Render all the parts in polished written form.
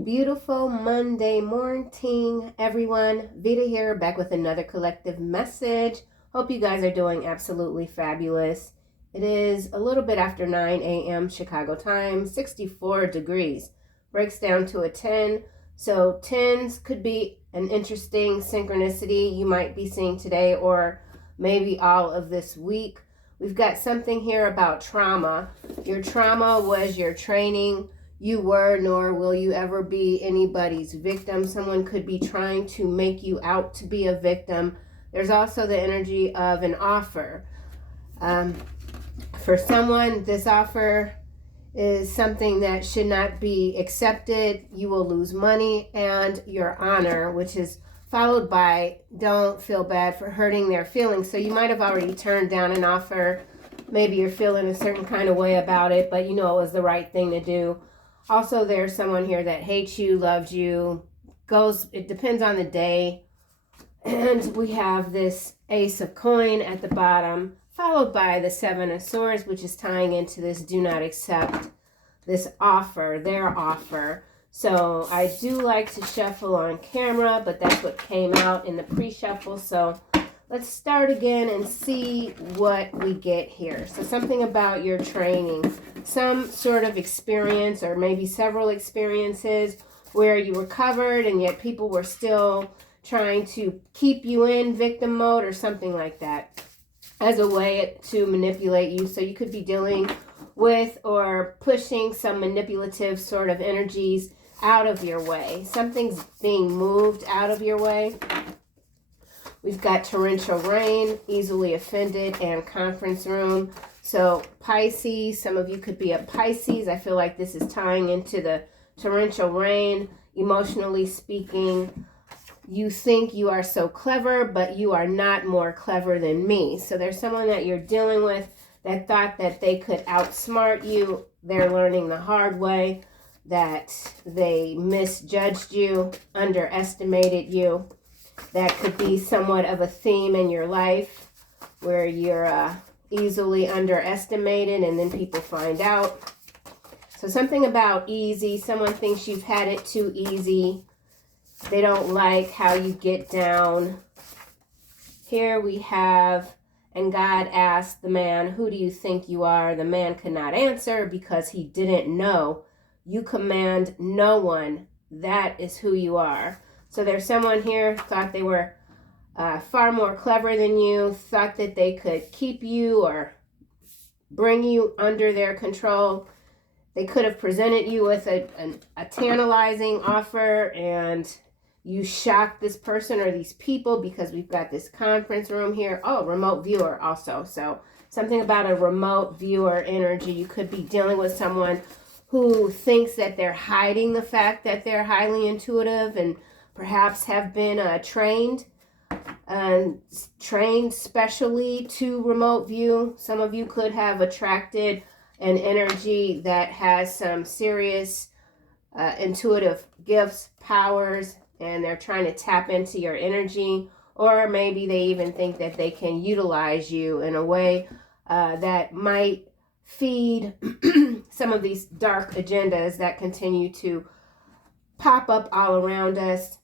Beautiful Monday morning, everyone. Veda here, back with another collective message. Hope you guys are doing absolutely fabulous. It is a little bit after 9 a.m. Chicago time, 64 degrees. Breaks down to a 10. So 10s could be an interesting synchronicity you might be seeing today or maybe all of this week. We've got something here about trauma. Your trauma was your training. You were nor will you ever be anybody's victim. Someone could be trying to make you out to be a victim. There's also the energy of an offer. For someone, this offer is something that should not be accepted. You will lose money and your honor, which is followed by don't feel bad for hurting their feelings. So you might have already turned down an offer. Maybe you're feeling a certain kind of way about it, but you know it was the right thing to do. Also, there's someone here that hates you, loves you, it depends on the day. And we have this Ace of Coin at the bottom, followed by the Seven of Swords, which is tying into this do not accept this offer, their offer. So I do like to shuffle on camera, but that's what came out in the pre-shuffle. So let's start again and see what we get here. So something about your training, some sort of experience or maybe several experiences where you were covered and yet people were still trying to keep you in victim mode or something like that as a way to manipulate you. So you could be dealing with or pushing some manipulative sort of energies out of your way. Something's being moved out of your way. We've got torrential rain, easily offended, and conference room. So Pisces, some of you could be a Pisces. I feel like this is tying into the torrential rain. Emotionally speaking, you think you are so clever, but you are not more clever than me. So there's someone that you're dealing with that thought that they could outsmart you. They're learning the hard way, that they misjudged you, underestimated you. That could be somewhat of a theme in your life where you're easily underestimated and then people find out. So something about easy. Someone thinks you've had it too easy. They don't like how you get down. Here we have, and God asked the man, who do you think you are? The man could not answer because he didn't know. You command no one. That is who you are. So there's someone here thought they were far more clever than you, thought that they could keep you or bring you under their control. They could have presented you with a tantalizing offer and you shocked this person or these people because we've got this conference room here. Oh, remote viewer also. So something about a remote viewer energy. You could be dealing with someone who thinks that they're hiding the fact that they're highly intuitive and perhaps have been trained specially to remote view. Some of you could have attracted an energy that has some serious intuitive gifts, powers, and they're trying to tap into your energy. Or maybe they even think that they can utilize you in a way that might feed some of these dark agendas that continue to pop up all around us.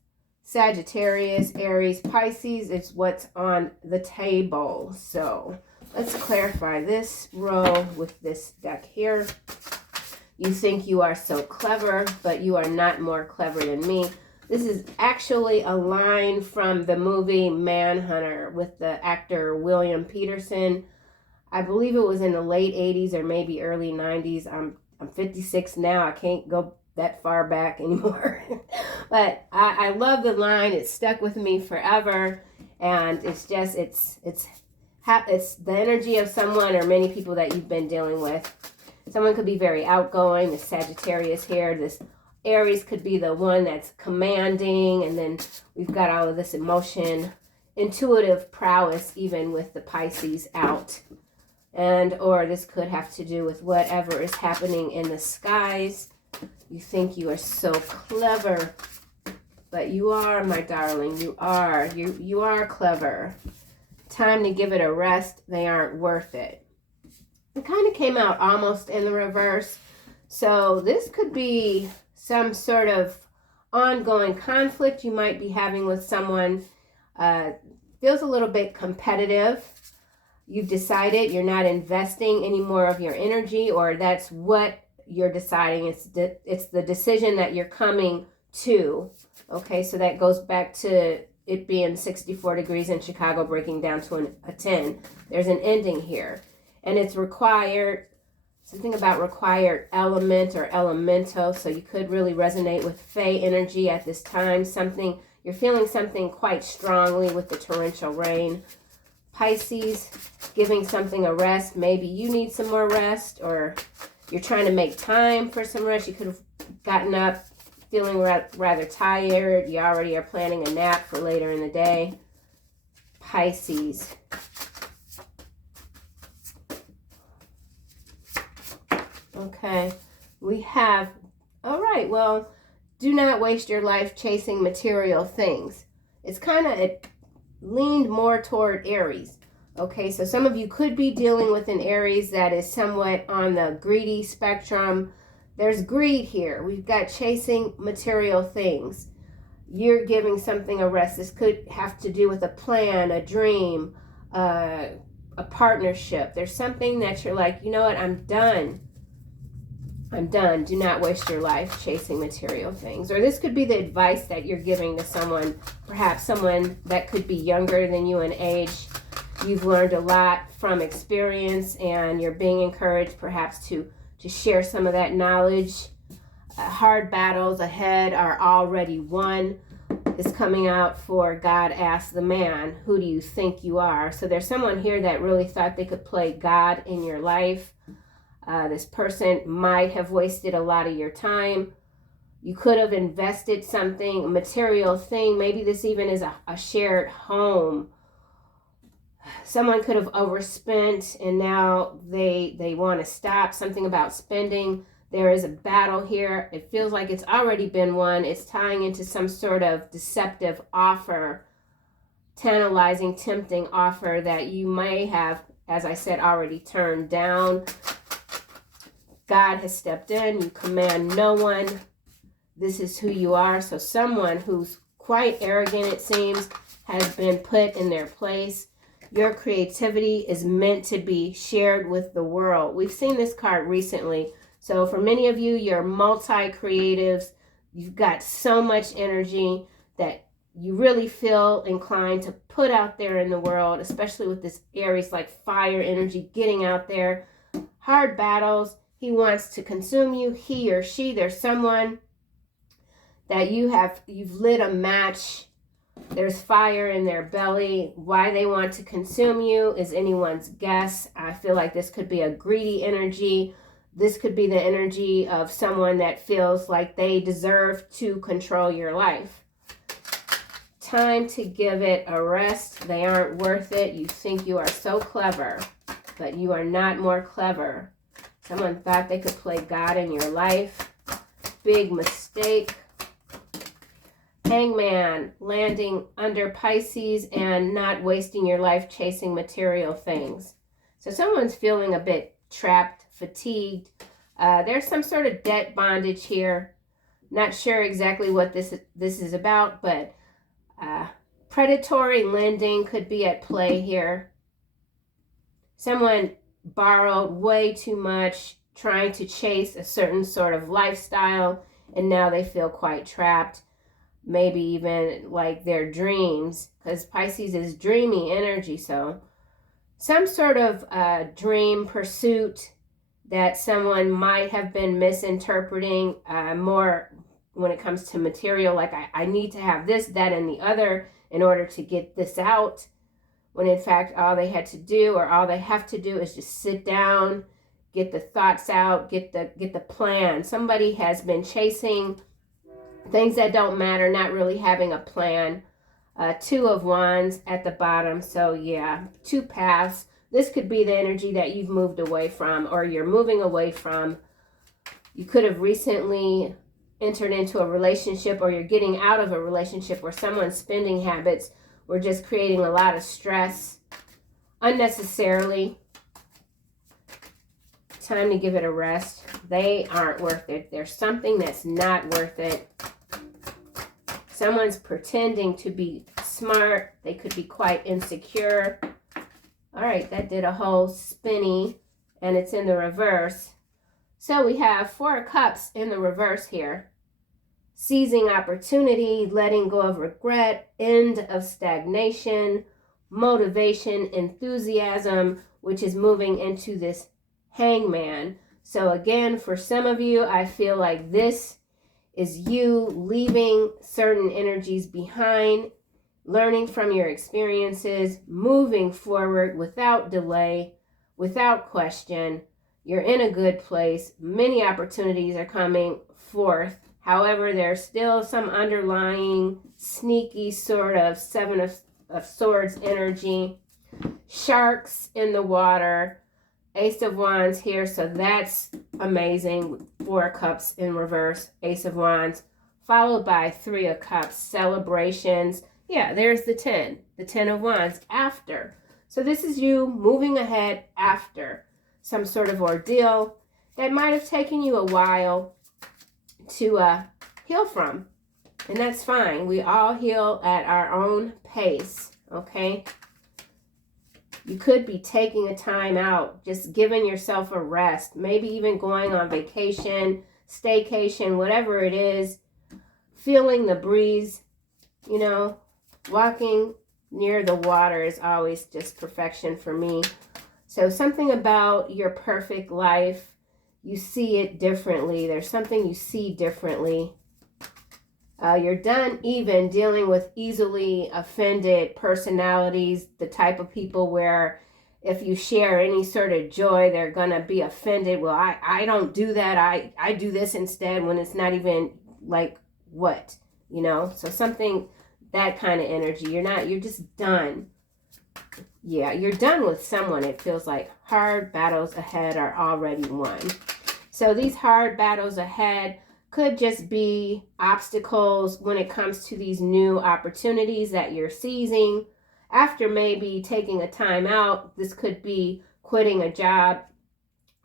Sagittarius, Aries, Pisces is what's on the table. So let's clarify this row with this deck here. You think you are so clever, but you are not more clever than me. This is actually a line from the movie Manhunter with the actor William Peterson. I believe it was in the late 80s or maybe early 90s. I'm 56 now. I can't go that far back anymore. But I love the line. It stuck with me forever. And it's just, it's the energy of someone or many people that you've been dealing with. Someone could be very outgoing. The Sagittarius here. This Aries could be the one that's commanding. And then we've got all of this emotion, intuitive prowess, even with the Pisces out. And or this could have to do with whatever is happening in the skies. You think you are so clever, but you are, my darling. You are clever. Time to give it a rest. They aren't worth it. It kind of came out almost in the reverse. So this could be some sort of ongoing conflict you might be having with someone. Feels a little bit competitive. You've decided you're not investing any more of your energy, or that's what you're deciding. It's the decision that you're coming to. Okay, so that goes back to it being 64 degrees in Chicago, breaking down to a 10. There's an ending here. And it's required, something about required element or elemento. So you could really resonate with Fae energy at this time. You're feeling something quite strongly with the torrential rain. Pisces, giving something a rest. Maybe you need some more rest, or you're trying to make time for some rest. You could have gotten up feeling rather tired. You already are planning a nap for later in the day. Pisces. Okay, we have, all right, well, do not waste your life chasing material things. It's kind of, it leaned more toward Aries. Okay, so some of you could be dealing with an Aries that is somewhat on the greedy spectrum. There's greed here. We've got chasing material things. You're giving something a rest. This could have to do with a plan, a dream, a partnership. There's something that you're like, you know what, I'm done. I'm done. Do not waste your life chasing material things. Or this could be the advice that you're giving to someone, perhaps someone that could be younger than you in age. You've learned a lot from experience, and you're being encouraged perhaps to share some of that knowledge. Hard battles ahead are already won. Is coming out for God Asked the Man, who do you think you are? So there's someone here that really thought they could play God in your life. This person might have wasted a lot of your time. You could have invested something, a material thing. Maybe this even is a shared home. Someone could have overspent, and now they want to stop. Something about spending. There is a battle here. It feels like it's already been won. It's tying into some sort of deceptive offer, tantalizing, tempting offer that you may have, as I said, already turned down. God has stepped in. You command no one. This is who you are. So someone who's quite arrogant, it seems, has been put in their place. Your creativity is meant to be shared with the world. We've seen this card recently. So for many of you, you're multi-creatives. You've got so much energy that you really feel inclined to put out there in the world, especially with this Aries, like fire energy, getting out there. Hard battles. He wants to consume you, he or she. There's someone that you've lit a match. There's fire in their belly. Why they want to consume you is anyone's guess. I feel like this could be a greedy energy. This could be the energy of someone that feels like they deserve to control your life. Time to give it a rest. They aren't worth it. You think you are so clever, but you are not more clever. Someone thought they could play God in your life. Big mistake. Hangman, landing under Pisces and not wasting your life chasing material things. So someone's feeling a bit trapped, fatigued. There's some sort of debt bondage here. Not sure exactly what this is about, but predatory lending could be at play here. Someone borrowed way too much, trying to chase a certain sort of lifestyle, and now they feel quite trapped. Maybe even like their dreams, because Pisces is dreamy energy. So some sort of dream pursuit that someone might have been misinterpreting, more when it comes to material, like I need to have this, that, and the other in order to get this out, when in fact all they had to do, or all they have to do, is just sit down, get the thoughts out, get the plan. Somebody has been chasing things that don't matter, not really having a plan. Two of Wands at the bottom. So yeah, two paths. This could be the energy that you've moved away from, or you're moving away from. You could have recently entered into a relationship, or you're getting out of a relationship where someone's spending habits were just creating a lot of stress unnecessarily. time to give it a rest. They aren't worth it. There's something that's not worth it. Someone's pretending to be smart. They could be quite insecure. All right, that did a whole spinny, and it's in the reverse. So we have 4 of Cups in the reverse here. Seizing opportunity, letting go of regret, end of stagnation, motivation, enthusiasm, which is moving into this Hangman. So again, for some of you, I feel like this is you leaving certain energies behind, learning from your experiences, moving forward without delay, without question. You're in a good place. Many opportunities are coming forth. However, there's still some underlying sneaky sort of 7 of Swords energy. Sharks in the water. Ace of Wands here, so that's amazing. 4 of Cups in reverse. Ace of Wands. Followed by 3 of Cups. Celebrations. Yeah, there's the 10. The 10 of Wands after. So this is you moving ahead after some sort of ordeal that might have taken you a while to heal from. And that's fine. We all heal at our own pace, okay? You could be taking a time out, just giving yourself a rest, maybe even going on vacation, staycation, whatever it is, feeling the breeze, you know, walking near the water is always just perfection for me. So something about your perfect life, you see it differently. There's something you see differently. You're done even dealing with easily offended personalities, the type of people where if you share any sort of joy, they're going to be offended. Well, I don't do that. I do this instead, when it's not even like what, you know? So something, that kind of energy. You're just done. Yeah, you're done with someone. It feels like hard battles ahead are already won. So these hard battles ahead could just be obstacles when it comes to these new opportunities that you're seizing. After maybe taking a time out, this could be quitting a job,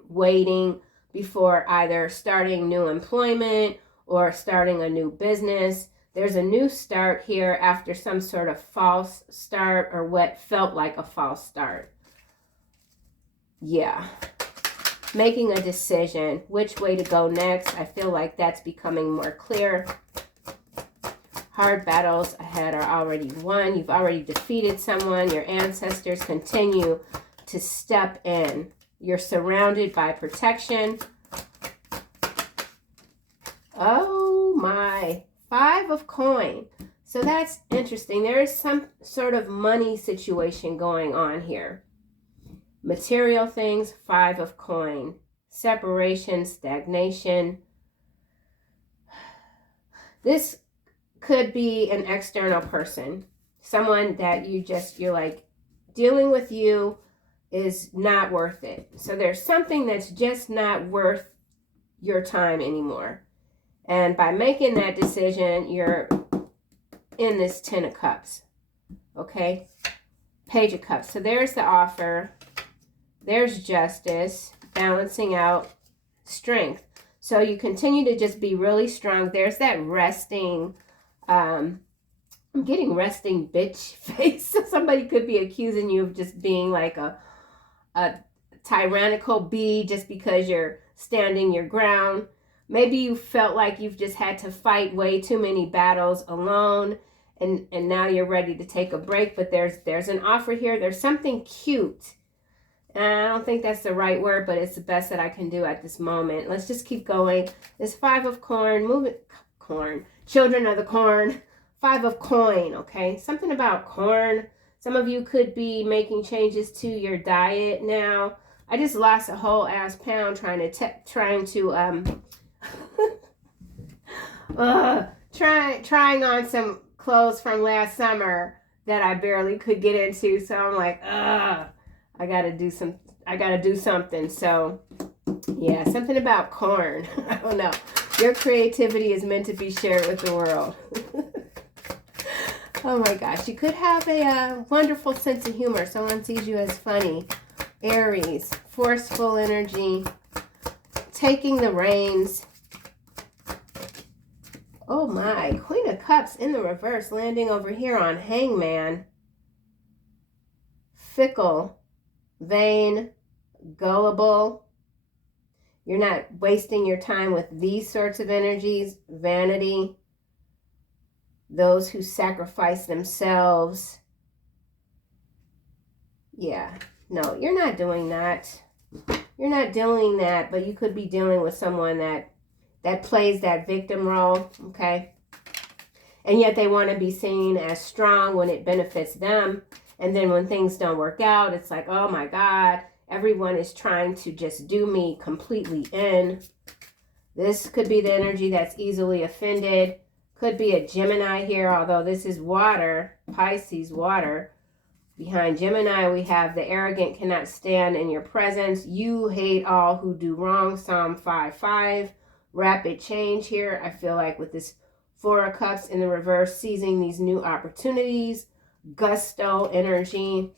waiting before either starting new employment or starting a new business. There's a new start here after some sort of false start or what felt like a false start. Yeah. Making a decision, which way to go next. I feel like that's becoming more clear. Hard battles ahead are already won. You've already defeated someone. Your ancestors continue to step in. You're surrounded by protection. Oh my. 5 of Coin. So that's interesting. There is some sort of money situation going on here. Material things, 5 of Coin. Separation, stagnation. This could be an external person. Someone that you're like, dealing with you is not worth it. So there's something that's just not worth your time anymore. And by making that decision, you're in this 10 of Cups. Okay? Page of Cups. So there's the offer. There's justice, balancing out, strength. So you continue to just be really strong. There's that resting, I'm getting resting bitch face. Somebody could be accusing you of just being like a tyrannical bee just because you're standing your ground. Maybe you felt like you've just had to fight way too many battles alone, and now you're ready to take a break. But there's an offer here. There's something cute. And I don't think that's the right word, but it's the best that I can do at this moment. Let's just keep going. There's 5 of Corn. Corn. Children of the Corn. 5 of Coin, okay? Something about corn. Some of you could be making changes to your diet now. I just lost a whole ass pound trying on some clothes from last summer that I barely could get into. So I'm like, I gotta do something. So yeah, something about corn. I don't know. Your creativity is meant to be shared with the world. Oh my gosh, you could have a wonderful sense of humor. Someone sees you as funny. Aries, forceful energy. taking the reins. Oh my, Queen of Cups in the reverse, landing over here on Hangman. Fickle, vain, gullible. You're not wasting your time with these sorts of energies. Vanity. Those who sacrifice themselves. Yeah, no, you're not doing that. You're not doing that, but you could be dealing with someone that plays that victim role, okay? And yet they want to be seen as strong when it benefits them. And then when things don't work out, it's like, oh my God, everyone is trying to just do me completely in. This could be the energy that's easily offended. Could be a Gemini here, although this is water, Pisces water. Behind Gemini, we have the arrogant cannot stand in your presence. You hate all who do wrong, Psalm 5:5. Rapid change here, I feel like, with this Four of Cups in the reverse, seizing these new opportunities. Gusto energy.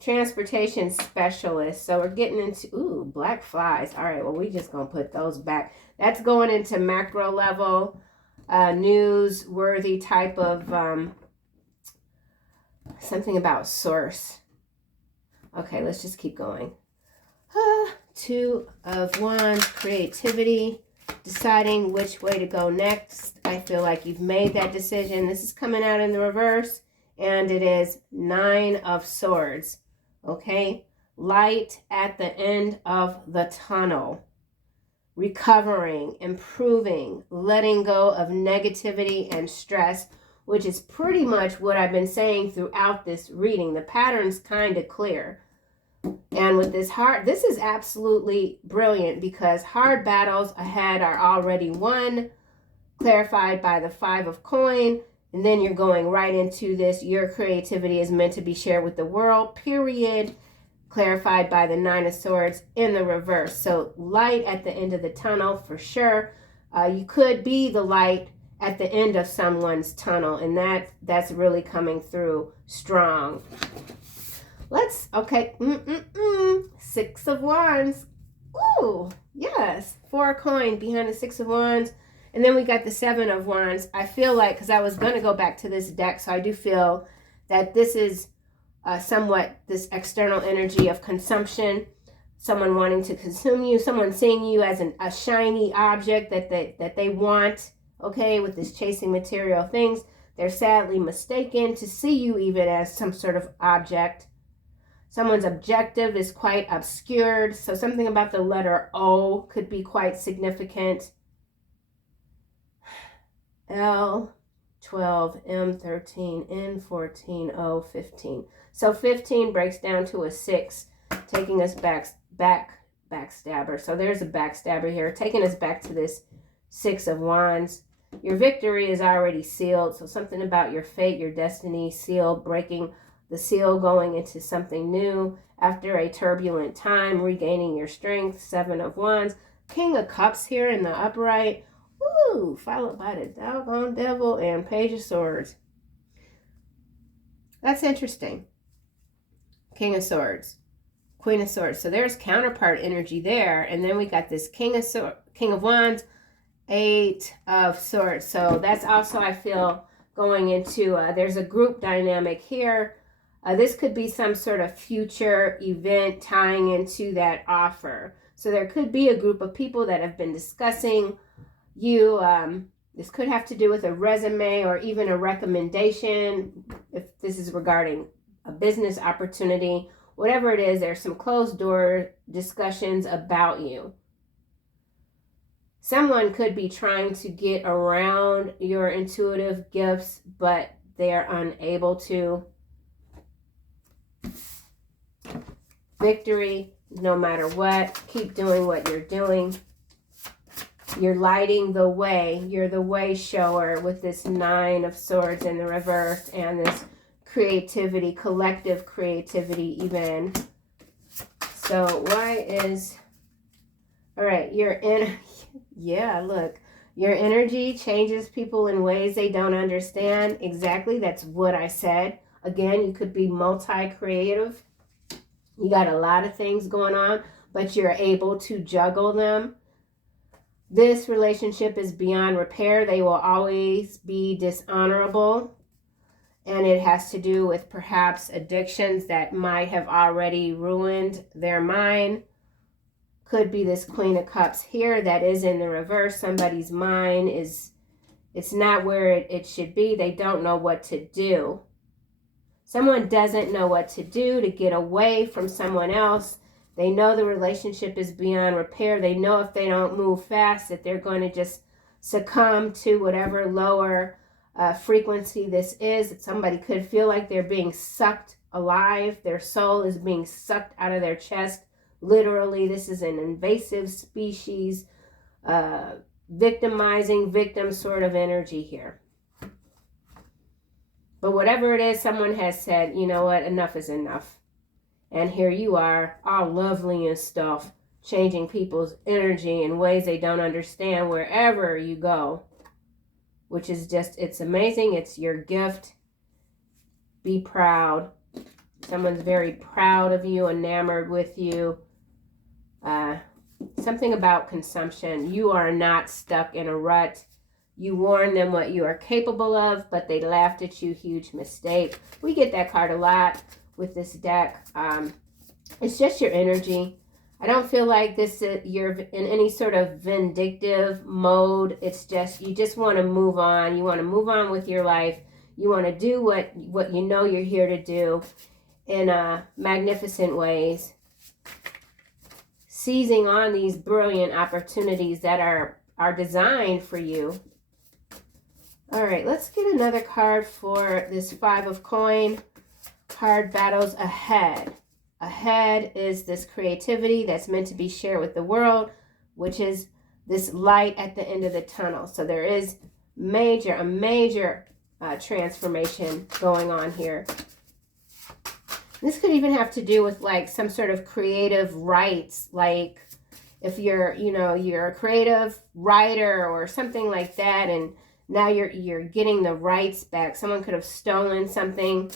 Transportation specialist. So we're getting into, ooh, black flies. All right, well, we just going to put those back. That's going into macro level, newsworthy type of something about source. Okay, let's just keep going. Two of Wands, creativity, deciding which way to go next. I feel like you've made that decision. This is coming out in the reverse, and it is Nine of Swords. Okay, light at the end of the tunnel. Recovering, improving, letting go of negativity and stress, which is pretty much what I've been saying throughout this reading. The pattern's kind of clear. And with this hard, this is absolutely brilliant because hard battles ahead are already won, clarified by the Five of Coin. And then you're going right into this. Your creativity is meant to be shared with the world, period. Clarified by the Nine of Swords in the reverse. So light at the end of the tunnel for sure. You could be the light at the end of someone's tunnel, and that's really coming through strong. Let's, okay, Six of Wands. Ooh, yes. Four of Coin behind the Six of Wands. And then we got the Seven of Wands. I feel like, because I was going to go back to this deck, so I do feel that this is somewhat this external energy of consumption, someone wanting to consume you, someone seeing you as a shiny object that they want, okay, with this chasing material things. They're sadly mistaken to see you even as some sort of object. Someone's objective is quite obscured, so something about the letter O could be quite significant. L, 12, M, 13, N, 14, O, 15. So 15 breaks down to a 6, taking us backstabber. So there's a backstabber here, taking us back to this Six of Wands. Your victory is already sealed. So something about your fate, your destiny sealed, breaking the seal, going into something new after a turbulent time, regaining your strength. Seven of Wands. King of Cups here in the upright. Woo! Followed by the doggone devil and Page of Swords. That's interesting. King of Swords. Queen of Swords. So there's counterpart energy there. And then we got this King of Wands, Eight of Swords. So that's also, I feel, going into, there's a group dynamic here. This could be some sort of future event tying into that offer. So there could be a group of people that have been discussing you. This could have to do with a resume or even a recommendation. If this is regarding a business opportunity, whatever it is, there's some closed door discussions about you. Someone could be trying to get around your intuitive gifts, but they're unable to. Victory, no matter what. Keep doing what you're doing. You're lighting the way. You're the way shower with this Nine of Swords in the reverse and this creativity, collective creativity even. So why is, all right, you're in, yeah, look, your energy changes people in ways they don't understand. Exactly, that's what I said. Again, you could be multi-creative. You got a lot of things going on, but you're able to juggle them. This relationship is beyond repair. They will always be dishonorable. And it has to do with perhaps addictions that might have already ruined their mind. Could be this Queen of Cups here that is in the reverse. Somebody's mind is, it's not where it should be. They don't know what to do. Someone doesn't know what to do to get away from someone else. They know the relationship is beyond repair. They know if they don't move fast that they're going to just succumb to whatever lower frequency this is. Somebody could feel like they're being sucked alive. Their soul is being sucked out of their chest. Literally, this is an invasive species, victimizing victim sort of energy here. But whatever it is, someone has said, you know what, enough is enough. And here you are, all lovely and stuff, changing people's energy in ways they don't understand wherever you go. Which is just, it's amazing. It's your gift. Be proud. Someone's very proud of you, enamored with you. Something about consumption. You are not stuck in a rut. You warned them what you are capable of, but they laughed at you. Huge mistake. We get that card a lot with this deck. It's just your energy. I don't feel like this you're in any sort of vindictive mode. It's just, you just want to move on. You want to move on with your life. You want to do what you know you're here to do in magnificent ways. Seizing on these brilliant opportunities that are designed for you. All right, let's get another card for this Five of Coin. Card battles ahead. Ahead is this creativity that's meant to be shared with the world, which is this light at the end of the tunnel. So there is a major transformation going on here. This could even have to do with like some sort of creative rights, like if you're a creative writer or something like that, and now you're getting the rights back. Someone could have stolen something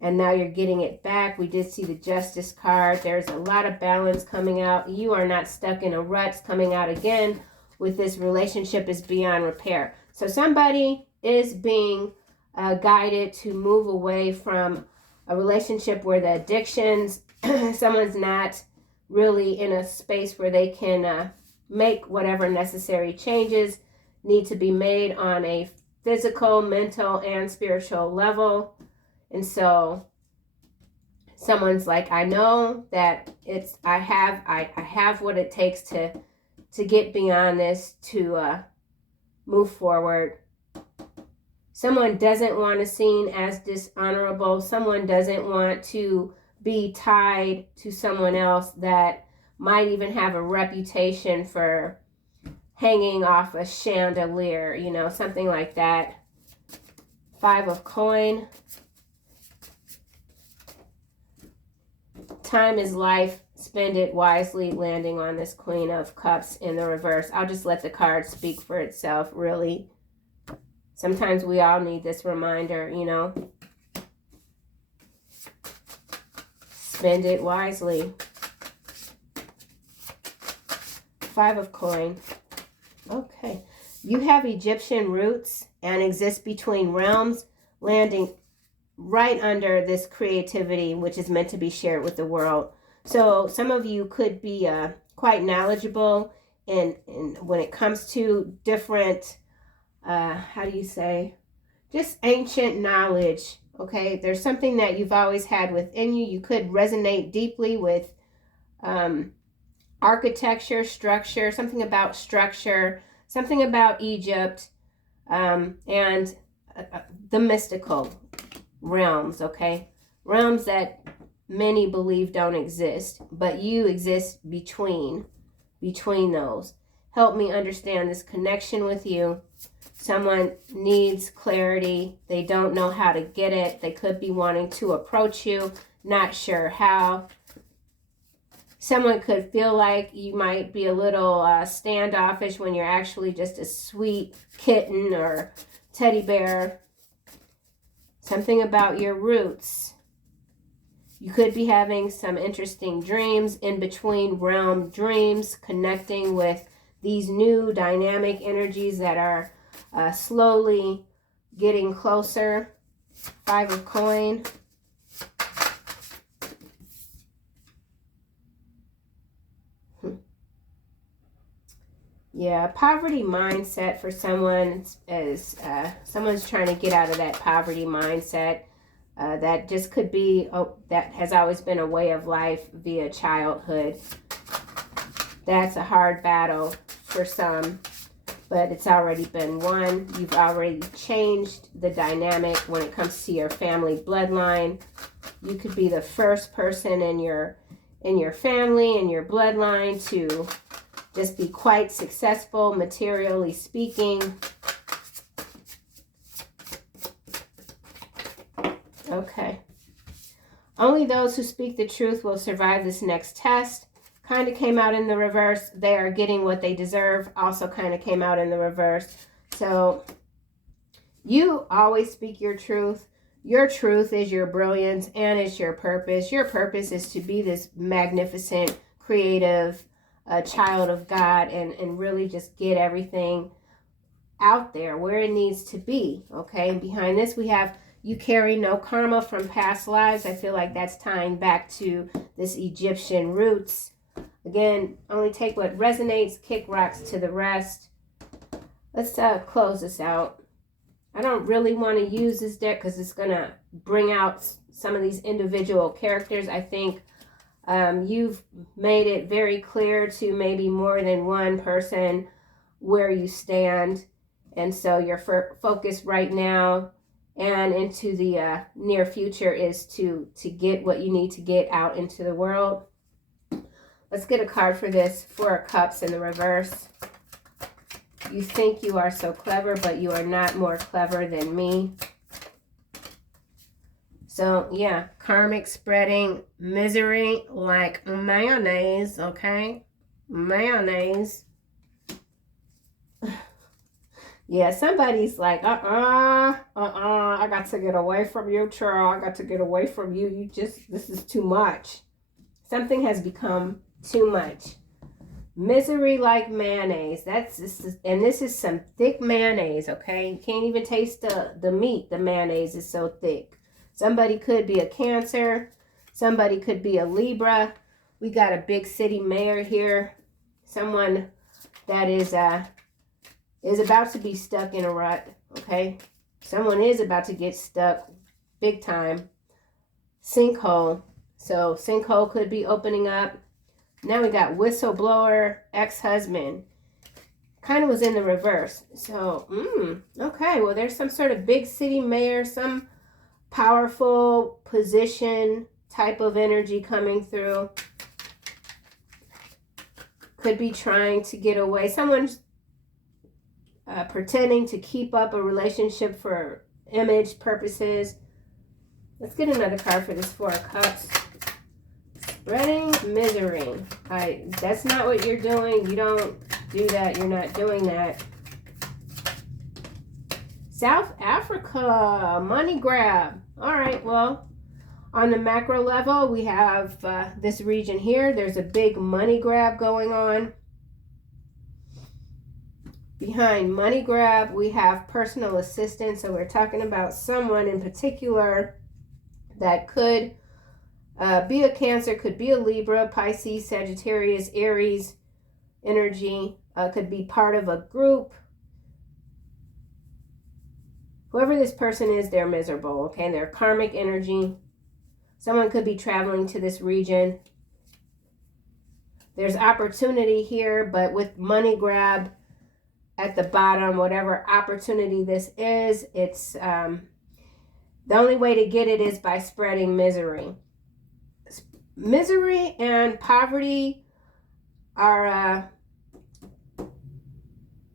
and now you're getting it back. We did see the Justice card. There's a lot of balance coming out. You are not stuck in a rut. It's coming out again with this relationship is beyond repair. So somebody is being guided to move away from a relationship where the addictions, someone's not really in a space where they can make whatever necessary changes need to be made on a physical, mental, and spiritual level. And so someone's like, I know that I have what it takes to get beyond this, to move forward. Someone doesn't want to seen as dishonorable. Someone doesn't want to be tied to someone else that might even have a reputation for hanging off a chandelier, something like that. Five of Coin. Time is life. Spend it wisely, landing on this Queen of Cups in the reverse. I'll just let the card speak for itself, really. Sometimes we all need this reminder, Spend it wisely. Five of Coin. Okay. You have Egyptian roots and exist between realms, landing right under this creativity, which is meant to be shared with the world. So some of you could be quite knowledgeable in when it comes to different, just ancient knowledge. Okay, there's something that you've always had within you. You could resonate deeply with architecture, structure, something about Egypt, and the mystical realms, okay? Realms that many believe don't exist, but you exist between those. Help me understand this connection with you. Someone needs clarity. They don't know how to get it. They could be wanting to approach you, not sure how. Someone could feel like you might be a little standoffish when you're actually just a sweet kitten or teddy bear. Something about your roots. You could be having some interesting dreams, in between realm dreams, connecting with these new dynamic energies that are slowly getting closer. 5 of coin. Yeah, poverty mindset for someone is someone's trying to get out of that poverty mindset. That just could be, that has always been a way of life via childhood. That's a hard battle for some, but it's already been won. You've already changed the dynamic when it comes to your family bloodline. You could be the first person in your family, in your bloodline, to just be quite successful, materially speaking. Okay. Only those who speak the truth will survive this next test. Kind of came out in the reverse. They are getting what they deserve. Also kind of came out in the reverse. So you always speak your truth. Your truth is your brilliance and it's your purpose. Your purpose is to be this magnificent, creative child of God and really just get everything out there where it needs to be. Okay. And behind this we have, you carry no karma from past lives. I feel like that's tying back to this Egyptian roots. Again, only take what resonates, kick rocks to the rest. Let's close this out. I don't really want to use this deck because it's going to bring out some of these individual characters. I think you've made it very clear to maybe more than one person where you stand. And so your focus right now and into the near future is to get what you need to get out into the world. Let's get a card for this. 4 of Cups in the reverse. You think you are so clever, but you are not more clever than me. So, yeah, karmic spreading misery like mayonnaise, okay? Mayonnaise. Yeah, somebody's like, I got to get away from you, Charles. I got to get away from you. This is too much. Something has become too much. Misery like mayonnaise. This is some thick mayonnaise, okay? You can't even taste the meat. The mayonnaise is so thick. Somebody could be a Cancer. Somebody could be a Libra. We got a big city mayor here. Someone that is about to be stuck in a rut, okay? Someone is about to get stuck big time. Sinkhole. So sinkhole could be opening up. Now we got whistleblower, ex-husband. Kind of was in the reverse. So, okay. Well, there's some sort of big city mayor, some powerful position type of energy coming through. Could be trying to get away. Someone's pretending to keep up a relationship for image purposes. Let's get another card for this 4 of Cups. Spreading misery. That's not what you're doing. You don't do that. You're not doing that. South Africa, money grab. All right, well, on the macro level, we have this region here. There's a big money grab going on. Behind money grab, we have personal assistance. So we're talking about someone in particular that could be a Cancer, could be a Libra, Pisces, Sagittarius, Aries energy, could be part of a group. Whoever this person is, they're miserable, okay? They're karmic energy. Someone could be traveling to this region. There's opportunity here, but with money grab at the bottom, whatever opportunity this is, it's the only way to get it is by spreading misery. Misery and poverty are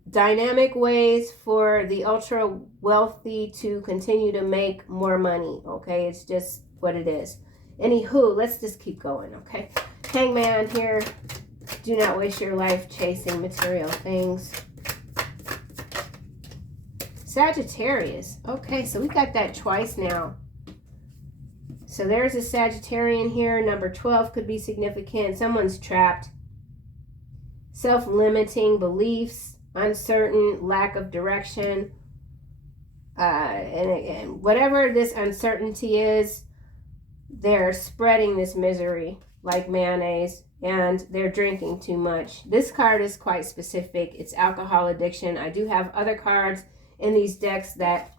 dynamic ways for the ultra wealthy to continue to make more money, okay? It's just what it is. Anywho, let's just keep going, okay? Hangman here. Do not waste your life chasing material things. Sagittarius. Okay, so we got that twice now. So there's a Sagittarian here. Number 12 could be significant. Someone's trapped. self-limiting beliefs, uncertain, lack of direction, and whatever this uncertainty is, they're spreading this misery like mayonnaise, and they're drinking too much. This card is quite specific. It's alcohol addiction. I do have other cards in these decks that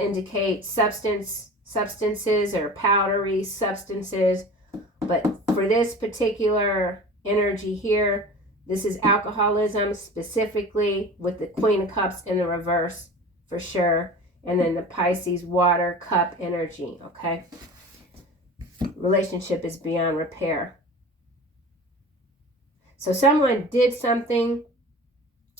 indicate substances or powdery substances, but for this particular energy here, this is alcoholism, specifically with the Queen of Cups in the reverse for sure, and then the Pisces water cup energy. Okay, relationship is beyond repair. So someone did something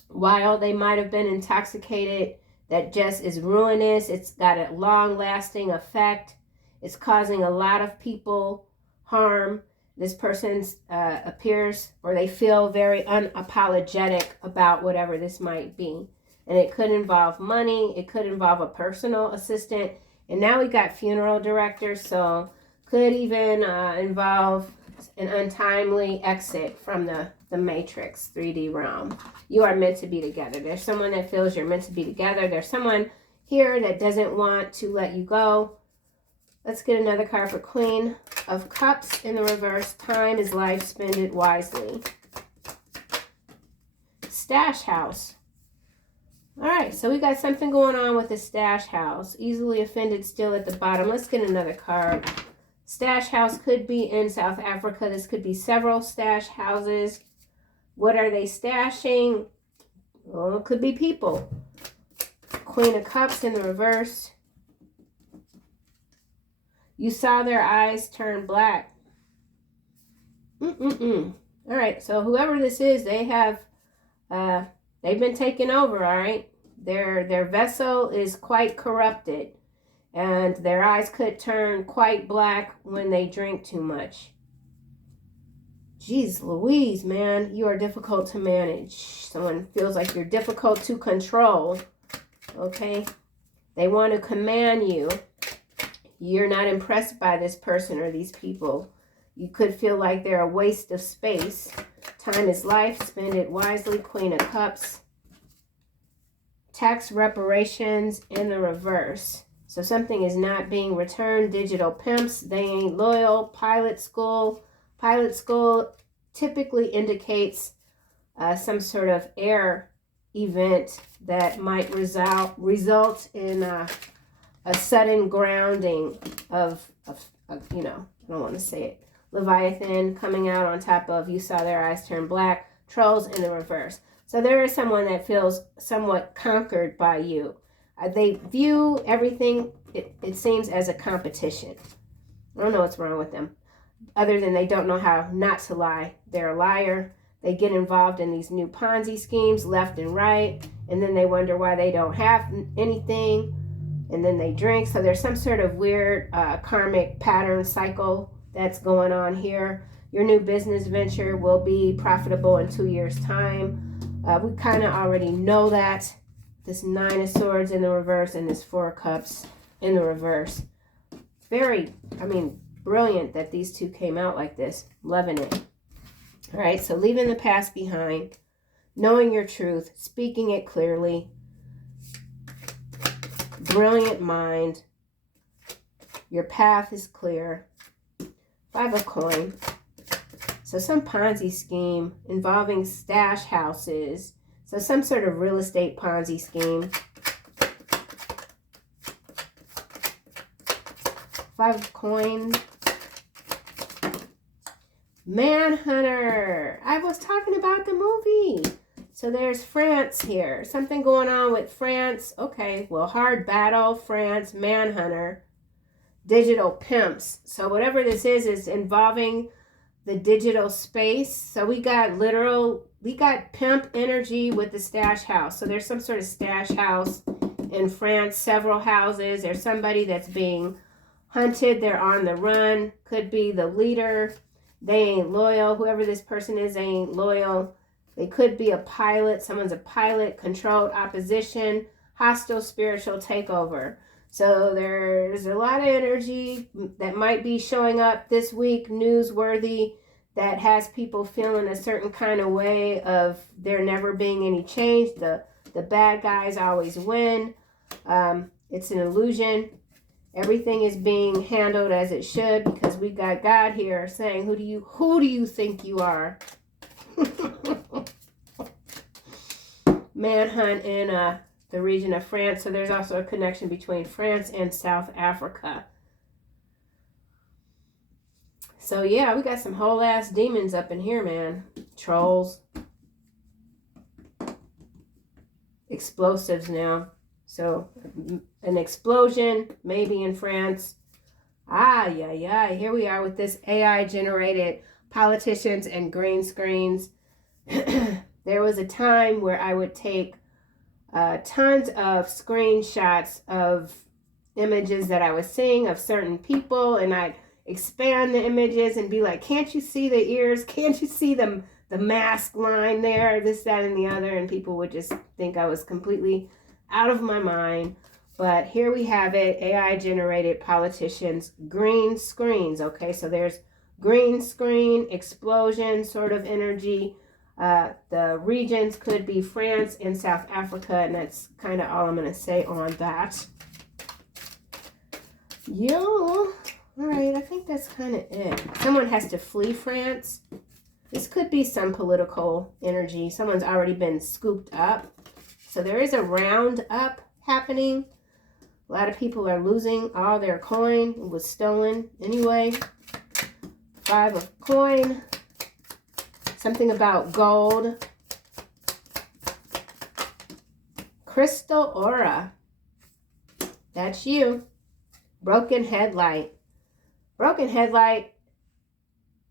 while they might have been intoxicated that just is ruinous. It's got a long-lasting effect. It's causing a lot of people harm. This person appears, or they feel very unapologetic about whatever this might be. And it could involve money. It could involve a personal assistant. And now we got funeral directors, so could even involve an untimely exit from the Matrix 3D realm. You are meant to be together. There's someone that feels you're meant to be together. There's someone here that doesn't want to let you go. Let's get another card for Queen of Cups in the reverse. Time is life, spend it wisely. Stash house. All right, so we got something going on with the stash house. Easily offended still at the bottom. Let's get another card. Stash house could be in South Africa. This could be several stash houses. What are they stashing? Well, it could be people. Queen of Cups in the reverse. You saw their eyes turn black. All right, so whoever this is, they have, they've been taken over, all right? Their vessel is quite corrupted, and their eyes could turn quite black when they drink too much. Jeez Louise, man, you are difficult to manage. Someone feels like you're difficult to control, okay? They want to command you. You're not impressed by this person or these people. You could feel like they're a waste of space. Time is life. Spend it wisely. Queen of Cups. Tax reparations in the reverse. So something is not being returned. Digital pimps. They ain't loyal. Pilot school. Pilot school typically indicates some sort of air event that might result in a sudden grounding of, you know, I don't want to say it. Leviathan coming out on top of you saw their eyes turn black. Trolls in the reverse. So there is someone that feels somewhat conquered by you. They view everything, it seems, as a competition. I don't know what's wrong with them, other than they don't know how not to lie. They're a liar. They get involved in these new Ponzi schemes left and right, and then they wonder why they don't have anything. And then they drink. So there's some sort of weird karmic pattern cycle that's going on here. Your new business venture will be profitable in 2 years' time. We kind of already know that. This 9 of Swords in the reverse and this 4 of Cups in the reverse. Very, brilliant that these two came out like this. Loving it. All right, so leaving the past behind, knowing your truth, speaking it clearly. Brilliant mind. Your path is clear. 5 of coin. So some Ponzi scheme involving stash houses. So some sort of real estate Ponzi scheme. 5 of coin. Manhunter. I was talking about the movie. So there's France here. Something going on with France. Okay, well, hard battle, France, Manhunter, digital pimps. So whatever this is involving the digital space. So we got pimp energy with the stash house. So there's some sort of stash house in France, several houses. There's somebody that's being hunted. They're on the run. Could be the leader. They ain't loyal. Whoever this person is, they ain't loyal. They could be a pilot. Someone's a pilot, controlled opposition, hostile spiritual takeover. So there's a lot of energy that might be showing up this week, newsworthy, that has people feeling a certain kind of way of there never being any change. The bad guys always win. It's an illusion. Everything is being handled as it should because we got God here saying, who do you think you are? Manhunt in the region of France. So there's also a connection between France and South Africa. So yeah, we got some whole ass demons up in here, man. Trolls. Explosives now. So an explosion, maybe in France. Here we are with this AI generated politicians and green screens. There was a time where I would take tons of screenshots of images that I was seeing of certain people, and I'd expand the images and be like, can't you see the ears? Can't you see the mask line there? This, that, and the other. And people would just think I was completely out of my mind. But here we have it, AI generated politicians, green screens. Okay, so there's green screen, explosion sort of energy. The regions could be France and South Africa, and that's kind of all I'm going to say on that. All right, I think that's kind of it. Someone has to flee France. This could be some political energy. Someone's already been scooped up. So there is a roundup happening. A lot of people are losing all their coin. It was stolen anyway. 5 of coin. Something about gold. Crystal aura. That's you. Broken headlight. Broken headlight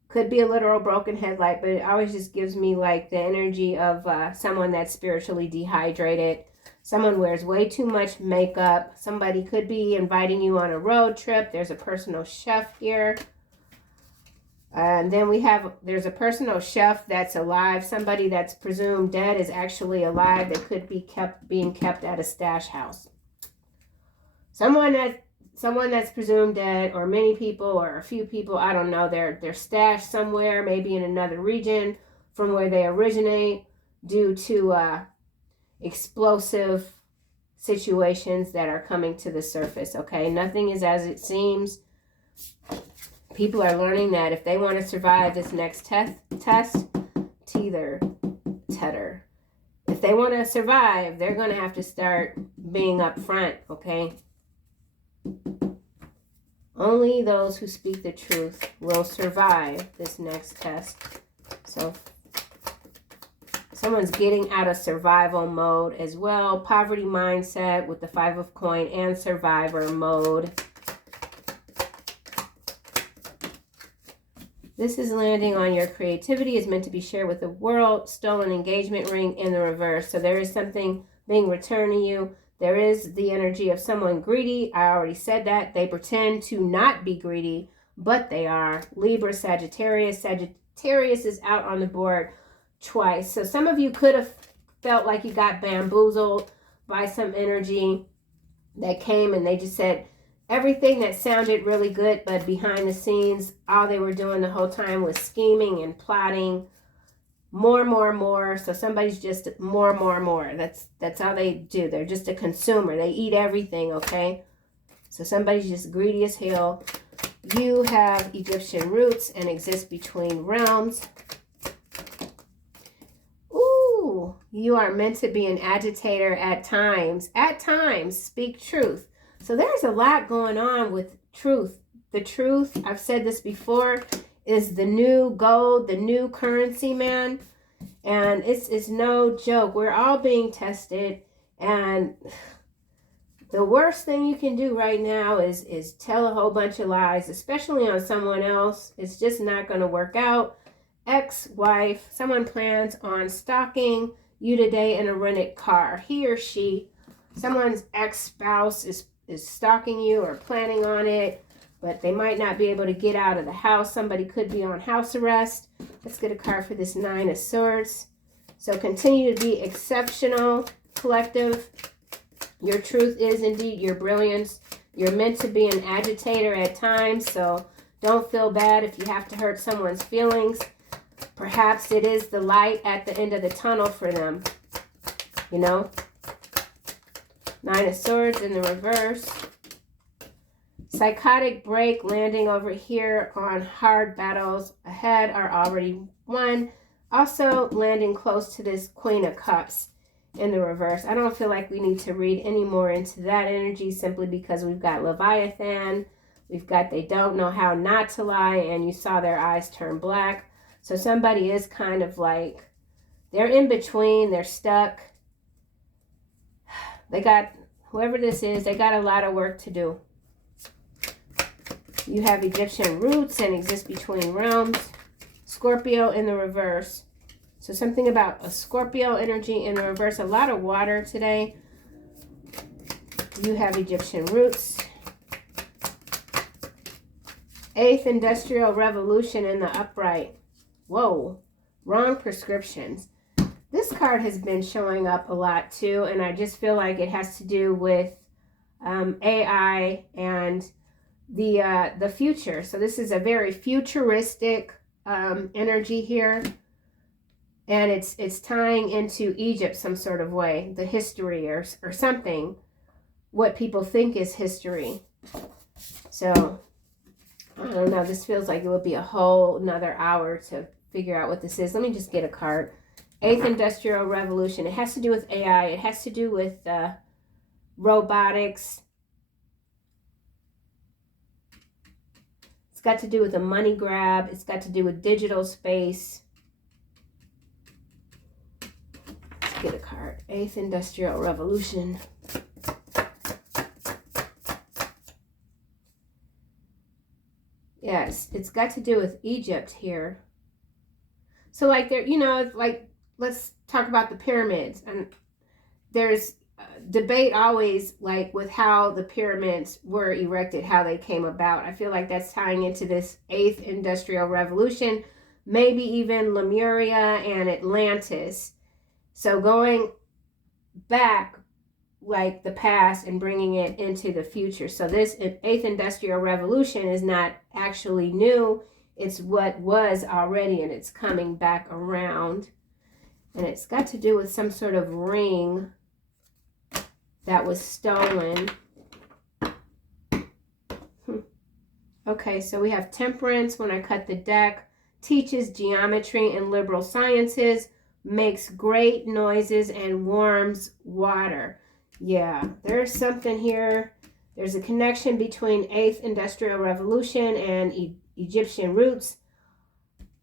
could be a literal broken headlight, but it always just gives me like the energy of someone that's spiritually dehydrated. Someone wears way too much makeup. Somebody could be inviting you on a road trip. There's a personal chef here. And then there's a personal chef that's alive. Somebody that's presumed dead is actually alive that could be being kept at a stash house. Someone that's presumed dead, or many people, or a few people, I don't know, they're stashed somewhere, maybe in another region from where they originate due to explosive situations that are coming to the surface, okay? Nothing is as it seems. People are learning that if they want to survive this next test, teeter. If they want to survive, they're going to have to start being upfront, okay? Only those who speak the truth will survive this next test. So someone's getting out of survival mode as well. Poverty mindset with the 5 of coin and survivor mode. This is landing on your creativity is meant to be shared with the world. Stolen engagement ring in the reverse. So there is something being returned to you. There is the energy of someone greedy. I already said that. They pretend to not be greedy, but they are. Libra, Sagittarius. Sagittarius is out on the board twice. So some of you could have felt like you got bamboozled by some energy that came and they just said everything that sounded really good, but behind the scenes, all they were doing the whole time was scheming and plotting. More. So somebody's just more. That's how they do. They're just a consumer. They eat everything, okay? So somebody's just greedy as hell. You have Egyptian roots and exist between realms. Ooh, you are meant to be an agitator at times. At times, speak truth. So there's a lot going on with truth. The truth, I've said this before, is the new gold, the new currency, man. And it's no joke. We're all being tested. And the worst thing you can do right now is tell a whole bunch of lies, especially on someone else. It's just not going to work out. Ex-wife, someone plans on stalking you today in a rented car. He or she, someone's ex-spouse is stalking you or planning on it. But they might not be able to get out of the house. Somebody could be on house arrest. Let's get a card for this 9 of Swords. So continue to be exceptional, collective. Your truth is indeed your brilliance. You're meant to be an agitator at times. So don't feel bad if you have to hurt someone's feelings. Perhaps it is the light at the end of the tunnel for them, you know. Nine of Swords in the reverse. Psychotic break landing over here on hard battles ahead are already won. Also landing close to this Queen of Cups in the reverse. I don't feel like we need to read any more into that energy simply because we've got Leviathan. We've got they don't know how not to lie, and you saw their eyes turn black. So somebody is kind of like, they're in between, they're stuck. They got, whoever this is, they got a lot of work to do. You have Egyptian roots and exist between realms. Scorpio in the reverse. So something about a Scorpio energy in the reverse. A lot of water today. You have Egyptian roots. 8th Industrial Revolution in the upright. Whoa, wrong prescriptions. This card has been showing up a lot too, and I just feel like it has to do with AI and the future. So this is a very futuristic energy here, and it's tying into Egypt some sort of way, the history or something, what people think is history. So I don't know, this feels like it would be a whole another hour to figure out what this is. Let me just get a card. 8th Industrial Revolution. It has to do with AI. It has to do with robotics. It's got to do with a money grab. It's got to do with digital space. Let's get a card. 8th Industrial Revolution. Yes, it's got to do with Egypt here. So like there, you know, like let's talk about the pyramids. And there's debate always like with how the pyramids were erected, how they came about. I feel like that's tying into this 8th Industrial Revolution, maybe even Lemuria and Atlantis. So going back like the past and bringing it into the future. So this 8th Industrial Revolution is not actually new. It's what was already, and it's coming back around. And it's got to do with some sort of ring that was stolen. Okay, so we have Temperance when I cut the deck. Teaches geometry and liberal sciences. Makes great noises and warms water. Yeah, there's something here. There's a connection between 8th Industrial Revolution and Egyptian roots,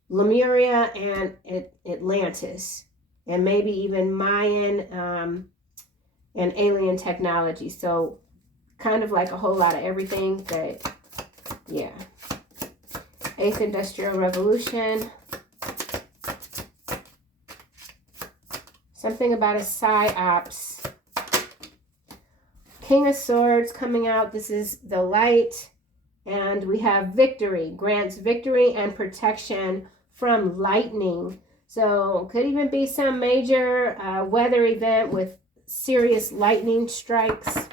Lemuria and Atlantis, and maybe even Mayan and alien technology. So kind of like a whole lot of everything that, yeah. 8th Industrial Revolution. Something about a psyops. King of Swords coming out. This is the light. And we have victory. Grants victory and protection from lightning. So could even be some major weather event with serious lightning strikes.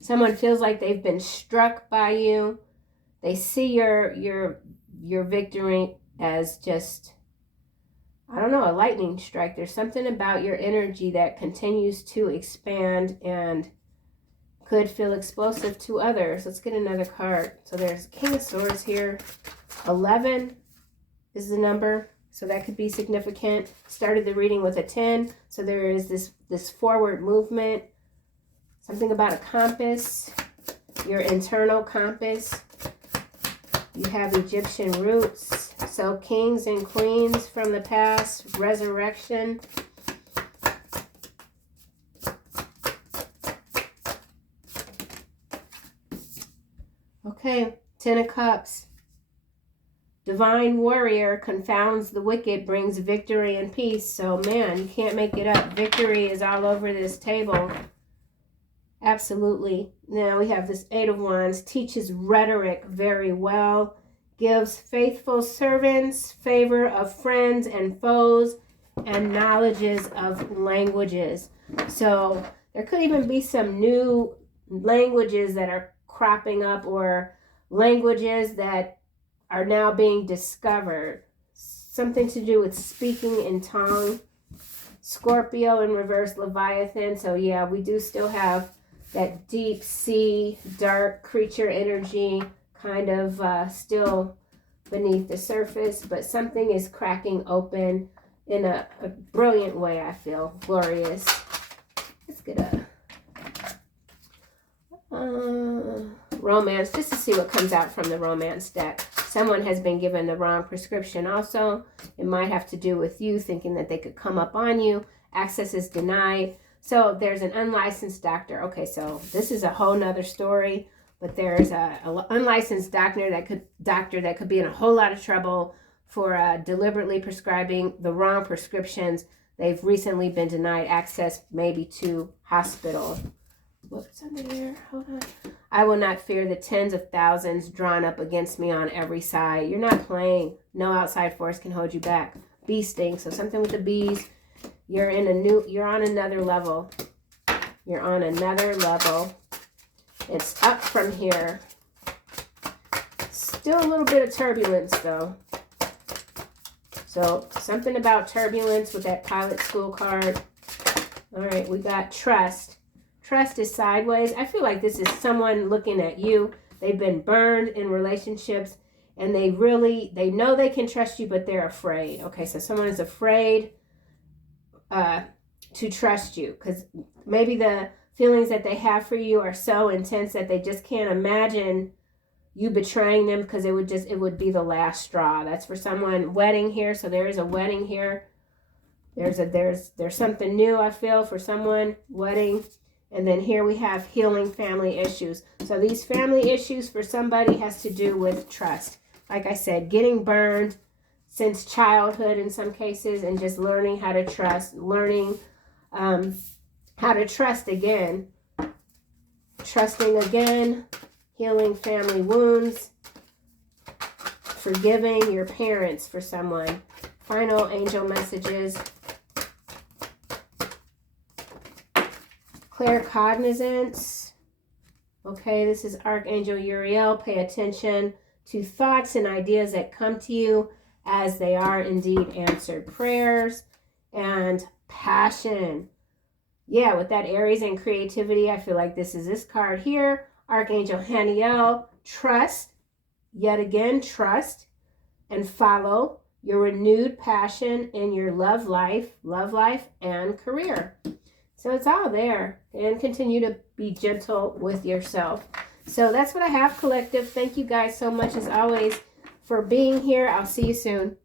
Someone feels like they've been struck by you. They see your victory as just, I don't know, a lightning strike. There's something about your energy that continues to expand and could feel explosive to others. Let's get another card. So there's King of Swords here. 11 is the number, so that could be significant. Started the reading with a 10, so there is this forward movement. Something about a compass, your internal compass. You have Egyptian roots, so kings and queens from the past, resurrection. Okay, 10 of Cups. Divine warrior confounds the wicked, brings victory and peace. So, man, you can't make it up. Victory is all over this table. Absolutely. Now we have this 8 of Wands. Teaches rhetoric very well. Gives faithful servants favor of friends and foes and knowledges of languages. So there could even be some new languages that are cropping up, or languages that are now being discovered. something to do with speaking in tongue. Scorpio in reverse, Leviathan. So yeah, we do still have that deep sea, dark creature energy kind of still beneath the surface, but something is cracking open in a brilliant way, I feel. Glorious. Let's get a romance, just to see what comes out from the romance deck. Someone has been given the wrong prescription also. It might have to do with you thinking that they could come up on you. Access is denied. So there's an unlicensed doctor. Okay, so this is a whole nother story, but there's a unlicensed doctor that could be in a whole lot of trouble for deliberately prescribing the wrong prescriptions. They've recently been denied access maybe to hospital. What's under there? Hold on. I will not fear the tens of thousands drawn up against me on every side. You're not playing. No outside force can hold you back. Bee sting. So something with the bees. You're on another level. You're on another level. It's up from here. Still a little bit of turbulence though. So something about turbulence with that pilot school card. All right, we got trust. Trust is sideways. I feel like this is someone looking at you. They've been burned in relationships and they know they can trust you, but they're afraid. Okay, so someone is afraid to trust you because maybe the feelings that they have for you are so intense that they just can't imagine you betraying them because it would be the last straw. That's for someone. Wedding here. So there is a wedding here. There's something new, I feel, for someone. Wedding. And then here we have healing family issues. So these family issues for somebody has to do with trust. Like I said, getting burned since childhood in some cases and just learning how to trust, learning how to trust again, trusting again, healing family wounds, forgiving your parents for someone. Final angel messages. Claircognizance. Okay, this is Archangel Uriel. Pay attention to thoughts and ideas that come to you as they are indeed answered prayers. And passion. Yeah, with that Aries and creativity, I feel like this is this card here. Archangel Haniel. Trust. Yet again, trust and follow your renewed passion in your love life and career. So it's all there. And continue to be gentle with yourself. So that's what I have, collective. Thank you guys so much as always for being here. I'll see you soon.